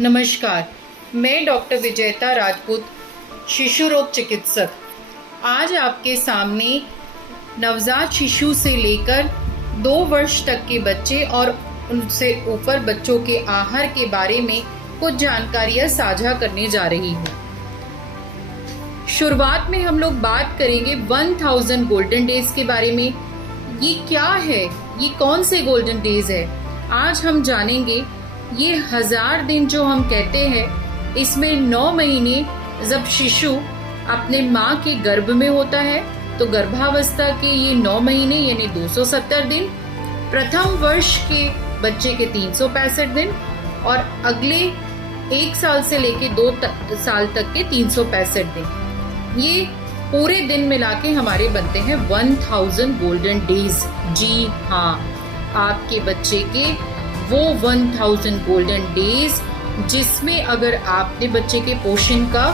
नमस्कार, मैं डॉक्टर विजेता राजपूत, शिशु रोग चिकित्सक। आज आपके सामने नवजात शिशु से लेकर 2 वर्ष तक के बच्चे और उनसे ऊपर बच्चों के आहार के बारे में कुछ जानकारियां साझा करने जा रही हूँ। शुरुआत में हम लोग बात करेंगे 1000 गोल्डन डेज के बारे में। ये क्या है, ये कौन से गोल्डन डेज है, आज हम जानेंगे। ये 1000 दिन जो हम कहते हैं, इसमें 9 महीने जब शिशु अपने माँ के गर्भ में होता है तो गर्भावस्था के ये 9 महीने यानी 270 दिन, प्रथम वर्ष के बच्चे के 365 दिन और अगले 1 साल से लेके 2 साल तक के 365 दिन। ये पूरे दिन मिला के हमारे बनते हैं 1000 गोल्डन डेज। जी हाँ, आपके बच्चे के वो 1000 गोल्डन डेज जिसमें अगर आपने बच्चे के पोषण का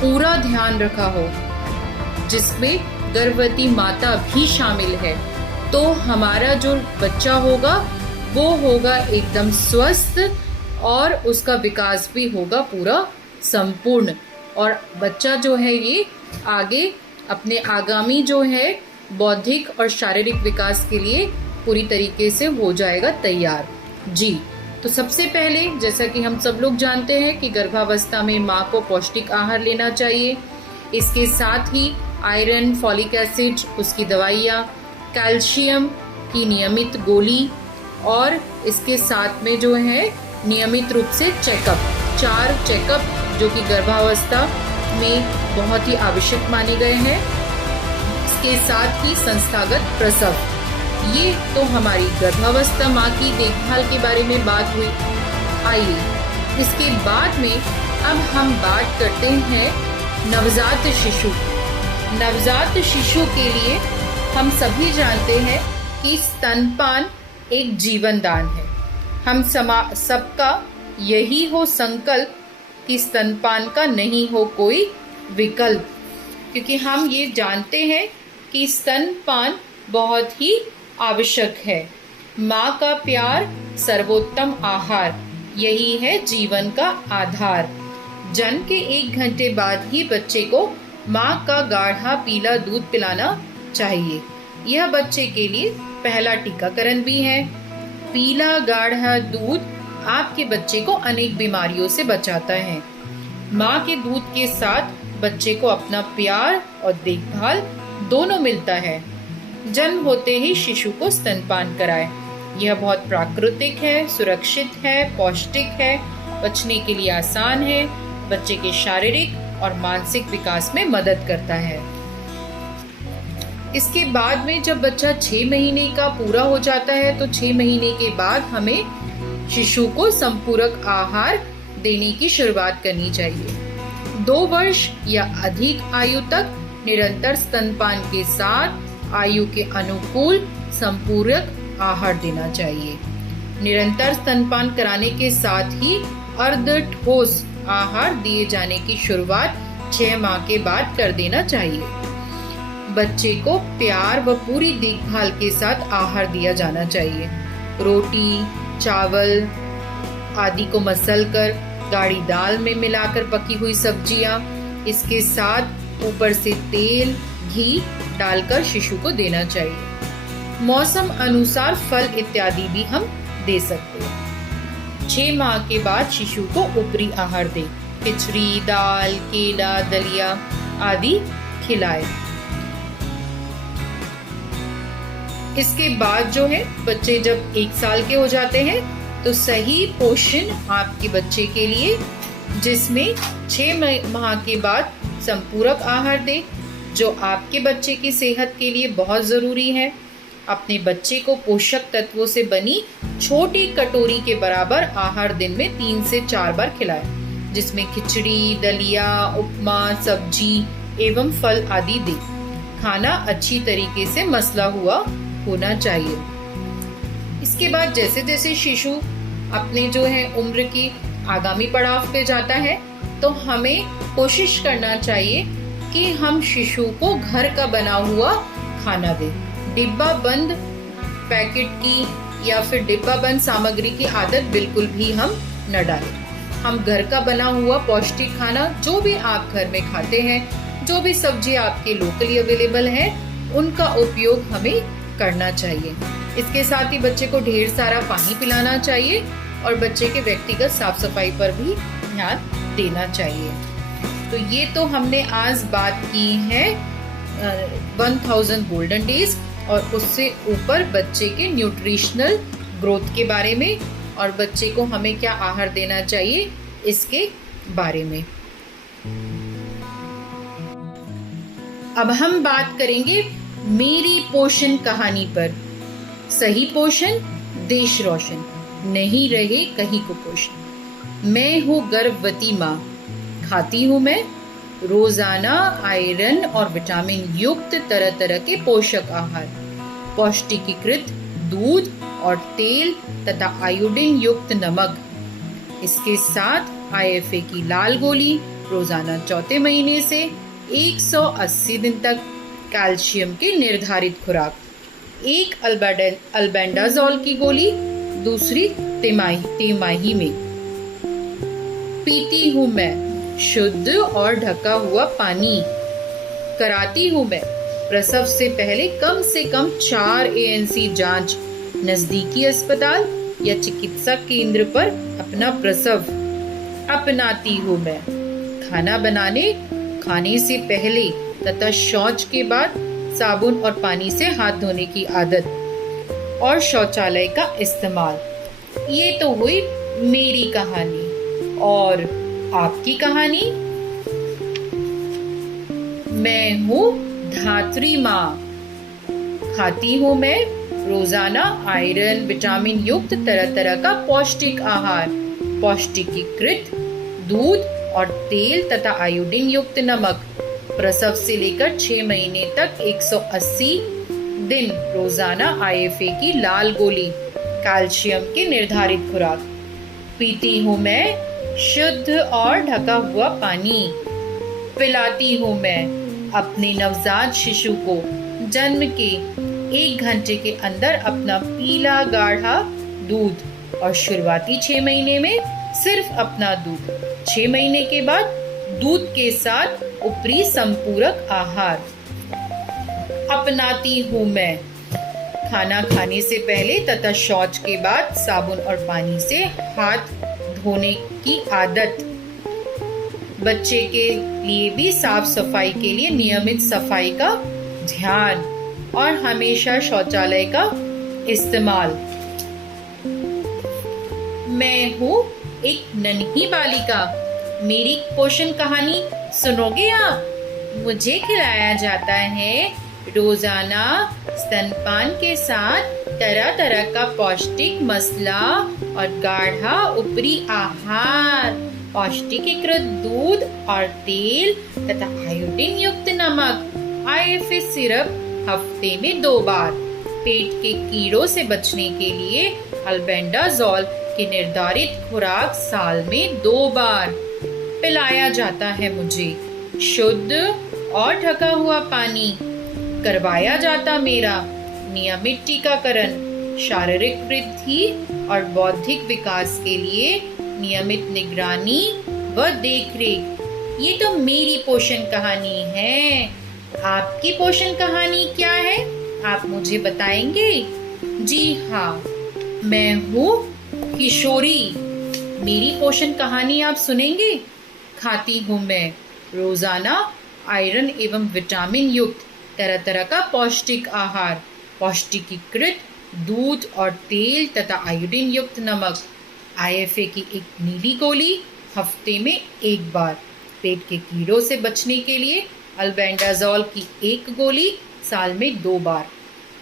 पूरा ध्यान रखा हो, जिसमें गर्भवती माता भी शामिल है, तो हमारा जो बच्चा होगा वो होगा एकदम स्वस्थ और उसका विकास भी होगा पूरा संपूर्ण। और बच्चा जो है ये आगे अपने आगामी जो है बौद्धिक और शारीरिक विकास के लिए पूरी तरीके से हो जाएगा तैयार। जी, तो सबसे पहले जैसा कि हम सब लोग जानते हैं कि गर्भावस्था में माँ को पौष्टिक आहार लेना चाहिए। इसके साथ ही आयरन, फॉलिक एसिड, उसकी दवाइयाँ, कैल्शियम की नियमित गोली और इसके साथ में जो है नियमित रूप से चेकअप, 4 चेकअप जो कि गर्भावस्था में बहुत ही आवश्यक माने गए हैं। इसके साथ ही संस्थागत प्रसव। ये तो हमारी गर्भावस्था माँ की देखभाल के बारे में बात हुई। आइए इसके बाद में अब हम बात करते हैं नवजात शिशु। नवजात शिशु के लिए हम सभी जानते हैं कि स्तनपान एक जीवन दान है। हम सबका यही हो संकल्प कि स्तनपान का नहीं हो कोई विकल्प, क्योंकि हम ये जानते हैं कि स्तनपान बहुत ही आवश्यक है। माँ का प्यार सर्वोत्तम आहार, यही है जीवन का आधार। जन्म के 1 घंटे बाद ही बच्चे को माँ का गाढ़ा पीला दूध पिलाना चाहिए। यह बच्चे के लिए पहला टीकाकरण भी है। पीला गाढ़ा दूध आपके बच्चे को अनेक बीमारियों से बचाता है। माँ के दूध के साथ बच्चे को अपना प्यार और देखभाल दोनों मिलता है। जन्म होते ही शिशु को स्तनपान कराएं। यह बहुत प्राकृतिक है, सुरक्षित है, पौष्टिक है, पचने के लिए आसान है, बच्चे के शारीरिक और मानसिक विकास में मदद करता है। इसके बाद में जब बच्चा 6 महीने का पूरा हो जाता है तो 6 महीने के बाद हमें शिशु को संपूरक आहार देने की शुरुआत करनी चाहिए। 2 वर्ष या अधिक आयु तक निरंतर स्तनपान के साथ आयु के अनुकूल संपूरक आहार देना चाहिए। निरंतर स्तनपान कराने के साथ ही अर्ध ठोस आहार दिए जाने की शुरुआत 6 माह के बाद कर देना चाहिए। बच्चे को प्यार व पूरी देखभाल के साथ आहार दिया जाना चाहिए। रोटी, चावल आदि को मसलकर गाढ़ी दाल में मिलाकर पकी हुई सब्जियां, इसके साथ ऊपर से तेल, घी डालकर शिशु को देना चाहिए। मौसम अनुसार फल इत्यादि भी हम दे सकते हैं। 6 माह के बाद शिशु को ऊपरी आहार दें। खिचड़ी, दाल, केला, दलिया आदि खिलाएं। इसके बाद जो है बच्चे जब 1 साल के हो जाते हैं तो सही पोषण आपके बच्चे के लिए, जिसमें 6 माह के बाद संपूरक आहार दें जो आपके बच्चे की सेहत के लिए बहुत ज़रूरी है। अपने बच्चे को पोषक तत्वों से बनी छोटी कटोरी के बराबर आहार दिन में 3 से 4 बार खिलाएं, जिसमें खिचड़ी, दलिया, उपमा, सब्जी एवं फल आदि दें। खाना अच्छी तरीके से मसला हुआ होना चाहिए। इसके बाद जैसे जैसे शिशु अपने जो है उम्र की आगामी पड़ाव पे जाता है तो हमें कोशिश करना चाहिए कि हम शिशु को घर का बना हुआ खाना दें। डिब्बा बंद पैकेट की या फिर डिब्बा बंद सामग्री की आदत बिल्कुल भी हम न डालें। हम घर का बना हुआ पौष्टिक खाना जो भी आप घर में खाते हैं, जो भी सब्जी आपके लोकली अवेलेबल है, उनका उपयोग हमें करना चाहिए। इसके साथ ही बच्चे को ढेर सारा पानी पिलाना चाहिए और बच्चे के व्यक्तिगत साफ सफाई पर भी ध्यान देना चाहिए। तो ये तो हमने आज बात की है 1000 गोल्डन डेज और उससे ऊपर बच्चे के न्यूट्रिशनल ग्रोथ के बारे में और बच्चे को हमें क्या आहार देना चाहिए इसके बारे में। अब हम बात करेंगे मेरी पोषण कहानी पर। सही पोषण देश रोशन, नहीं रहे कहीं कुपोषण। मैं हूँ गर्भवती माँ, खाती हूँ मैं रोजाना आयरन और विटामिन युक्त तरह तरह के पोषक आहार, पौष्टिकीकृत दूध और तेल तथा आयोडीन युक्त नमक। इसके साथ IFA की लाल गोली रोजाना चौथे महीने से 180 दिन तक, कैल्शियम की निर्धारित खुराक, एक अल्बेंडाजोल की गोली दूसरी तिमाही में। पीती हूँ मैं शुद्ध और ढका हुआ पानी। कराती हूँ मैं प्रसव से पहले कम से कम 4 ANC जांच नजदीकी अस्पताल या चिकित्सा केंद्र पर अपना प्रसव। अपनाती हूँ मैं खाना बनाने, खाने से पहले तथा शौच के बाद साबुन और पानी से हाथ धोने की आदत और शौचालय का इस्तेमाल। ये तो हुई मेरी कहानी, और आपकी कहानी? मैं हूँ धात्री माँ, खाती हूँ मैं रोजाना आयरन विटामिन युक्त तरह तरह का पौष्टिक आहार, पौष्टिकीकृत दूध और तेल तथा आयोडीन युक्त नमक। प्रसव से लेकर 6 महीने तक 180 दिन रोजाना IFA की लाल गोली, कैल्शियम की निर्धारित खुराक। पीती हूँ मैं शुद्ध और ढका हुआ पानी। पिलाती हूँ मैं अपने नवजात शिशु को जन्म के 1 घंटे के अंदर अपना पीला गाढ़ा दूध और शुरुआती 6 महीने में सिर्फ अपना दूध। 6 महीने के बाद दूध के साथ ऊपरी संपूरक आहार। अपनाती हूँ मैं खाना खाने से पहले तथा शौच के बाद साबुन और पानी से हाथ धोने की आदत। बच्चे के लिए भी साफ सफाई के लिए नियमित सफाई का ध्यान और हमेशा शौचालय का इस्तेमाल। मैं हूँ एक नन्ही बालिका, मेरी पोषण कहानी सुनोगे आप? मुझे खिलाया जाता है रोजाना स्तनपान के साथ तरह तरह का पौष्टिक मसला और गाढ़ा ऊपरी आहार, पौष्टिकीकृत दूध और तेल तथा आयोडीन युक्त नमक। IFA सिरप हफ्ते में 2 बार। पेट के कीड़ों से बचने के लिए अल्बेंडाजोल की निर्धारित खुराक साल में 2 बार। पिलाया जाता है मुझे शुद्ध और ढका हुआ पानी। करवाया जाता मेरा नियमित टीकाकरण, शारीरिक वृद्धि और बौद्धिक विकास के लिए नियमित निगरानी व देखरेख। ये तो मेरी पोषण कहानी है। आपकी पोषण कहानी क्या है, आप मुझे बताएंगे? जी हाँ, मैं हूँ किशोरी। मेरी पोषण कहानी आप सुनेंगे? खाती हूँ मैं रोजाना आयरन एवं विटामिन युक्त तरह तरह का पौष्टिक आहार, पौष्टिकीकृत दूध और तेल तथा आयोडीन युक्त नमक। IFA की एक नीली गोली हफ्ते में 1 बार। पेट के कीड़ों से बचने के लिए अल्बेंडाजोल की 1 गोली साल में 2 बार।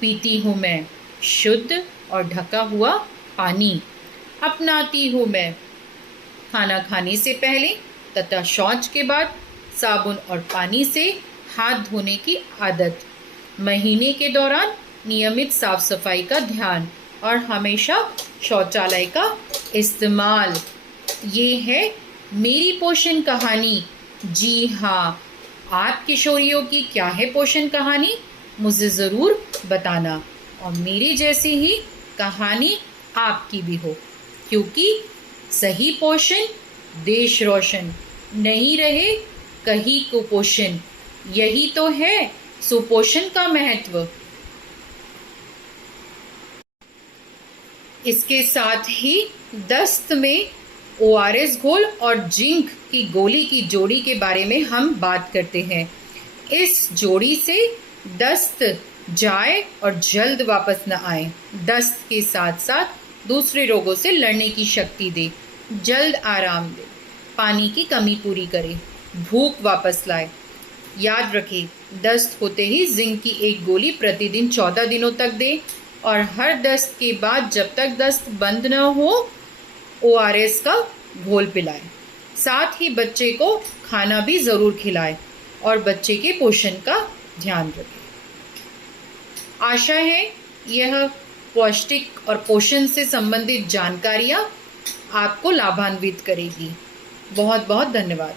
पीती हूँ मैं शुद्ध और ढका हुआ पानी। अपनाती हूँ मैं खाना खाने से पहले तथा शौच के बाद साबुन और पानी से हाथ धोने की आदत। महीने के दौरान नियमित साफ सफाई का ध्यान और हमेशा शौचालय का इस्तेमाल। ये है मेरी पोषण कहानी। जी हाँ, आप किशोरियों की क्या है पोषण कहानी, मुझे ज़रूर बताना। और मेरी जैसी ही कहानी आपकी भी हो, क्योंकि सही पोषण देश रोशन, नहीं रहे कहीं कुपोषण। यही तो है सुपोषण का महत्व। इसके साथ ही दस्त में ORS घोल और जिंक की गोली की जोड़ी के बारे में हम बात करते हैं। इस जोड़ी से दस्त जाए और जल्द वापस न आए, दस्त के साथ साथ दूसरे रोगों से लड़ने की शक्ति दे, जल्द आराम दे, पानी की कमी पूरी करे, भूख वापस लाए। याद रखें, दस्त होते ही जिंक की एक गोली प्रतिदिन 14 दिनों तक दे और हर दस्त के बाद जब तक दस्त बंद न हो ORS का घोल पिलाए। साथ ही बच्चे को खाना भी ज़रूर खिलाए और बच्चे के पोषण का ध्यान रखें। आशा है यह पौष्टिक और पोषण से संबंधित जानकारियाँ आपको लाभान्वित करेगी। बहुत बहुत धन्यवाद।